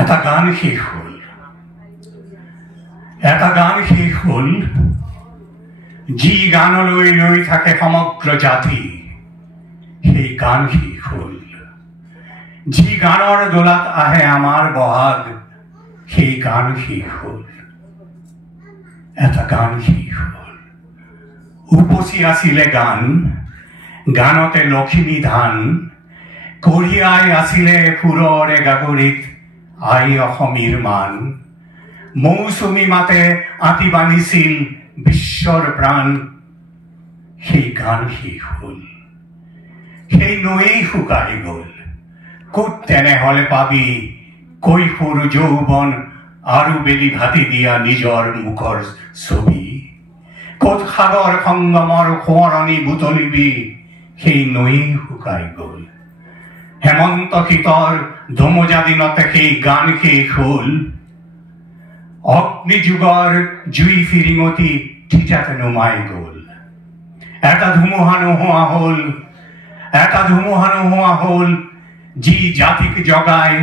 এটা গান শেষ হ'ল, এটা গান শেষ হ'ল, যি গানলৈ ৰৈ থাকে সমগ্ৰ জাতি, সেই গান শেষ হ'ল। যি গানৰ দোলাত আহে আমাৰ বহাগ, সেই গান শেষ হ'ল। এটা গান শেষ হ'ল। উপচি আছিলে গান, গানতে লখিমী ধান, কঢ়িয়াই আছিলে সুৰৰে গাগৰিত আই অসমীৰ মান। মৌচুমী মাতে আঁতি বান্ধিছিল বিশ্বৰ প্ৰাণ, সেই গান শেষ হ'ল। সেই নৈয়েই শুকাই গ'ল, ক'ত তেনেহ'লে পাবি কৈশোৰ যৌৱন আৰু বেলি ভাতি দিয়া নিজৰ মুখৰ ছবি। ক'ত সাগৰ সংগমৰ সোঁৱৰণি বুটলিবি, সেই নৈয়েই শুকাই গ'ল। হেমন্ত শীতৰ ধুমুজা দিনতে সেই গান শেষ হ'ল। অগ্নিযুগৰ জুই ফিৰিঙতি ঠিতাতে নুমাই গ'ল। এটা ধুমুহা নোহোৱা হ'ল, এটা ধুমুহা নোহোৱা হ'ল, যি জাতিক জগায়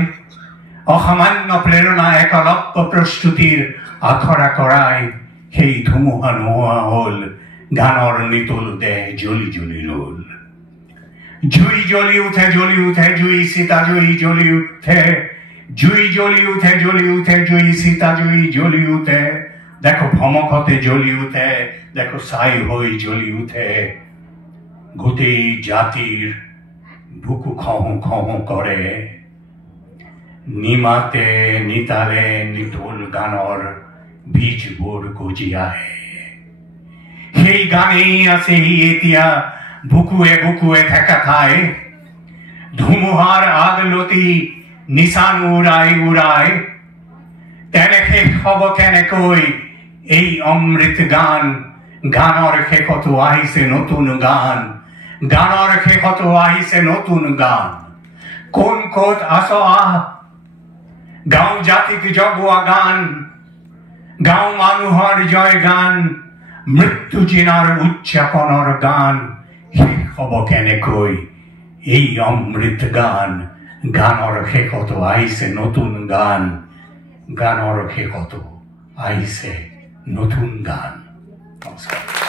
অসামান্য প্ৰেৰণা একলব্য প্ৰস্তুতিৰ আখৰা কৰায়। সেই ধুমুহা নোহোৱা হ'ল, গানৰ নিতুল দেহ জ্বলি জ্বলি ৰ'ল। জুই জ্বলি উঠে জ্বলি উঠে, জুই চিতা জুই জ্বলি উঠে, জুই জ্বলি উঠে জ্বলি উঠে, জুই চিতা জুই জ্বলি উঠে। দেখো ভমকতে জ্বলি উঠে, দেখো ছাই হৈ জ্বলি উঠে। গোটেই জাতিৰ বুকু খহু খহু কৰে। নিমাতে নিতালে নিতুল গানৰ বীজবোৰ গজি আহে। সেই গানেই আছে এতিয়া বুকুৱে বুকুৱে ঠেকা খায়। ধুমুহাৰ আগলতি নিচান উৰাই উৰাই। তেনে শেষ হ'ব কেনেকৈ এই অমৃত গান? গানৰ শেষতো আহিছে নতুন গান, গানৰ শেষতো আহিছে নতুন গান। কোন ক'ত আছ আহ, গাঁও জাতিক জগোৱা গান, গাঁও মানুহৰ জয় গান, মৃত্যু জিনাৰ উদযাপনৰ গান। শেষ হ'ব কেনেকৈ এই অমৃত গান? গানৰ শেষতো আহিছে নতুন গান, গানৰ শেষতো আহিছে নতুন গান। নমস্কাৰ।